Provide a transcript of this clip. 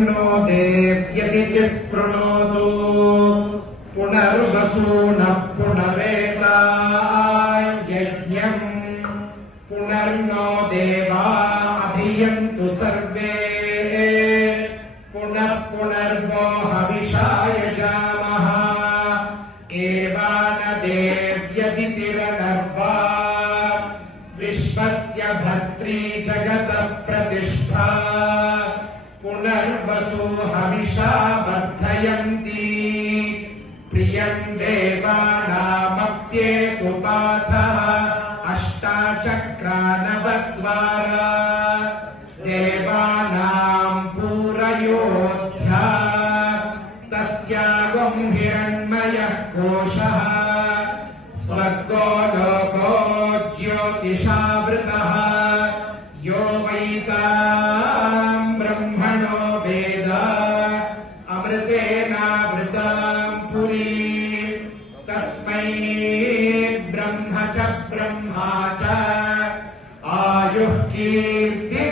नो देव्यति स्पृणोतु पुनर्वसूनः पुनरेतायज्ञम् पुनर्नो देवा अभियन्तु सर्वे पुनः पुनर्वो हविषाय जामः एवान देव्यतिरनर्वा विश्वस्य भर्त्री जगतः प्रतिष्ठा पुनर्वसु हविषा वर्धयन्ति प्रियं देवानामप्येतुपाथः अष्टाचक्रानवद्वारा देवानां पूरयोध्या तस्यागं हिरण्मयः कोशः स्वर्गो लोको ज्योतिषावृतः यो वैतां ब्रह्मणो वेद अमृतेनावृतां पुरीं तस्मै ब्रह्म च ब्रह्मा च आयुः कीर्ति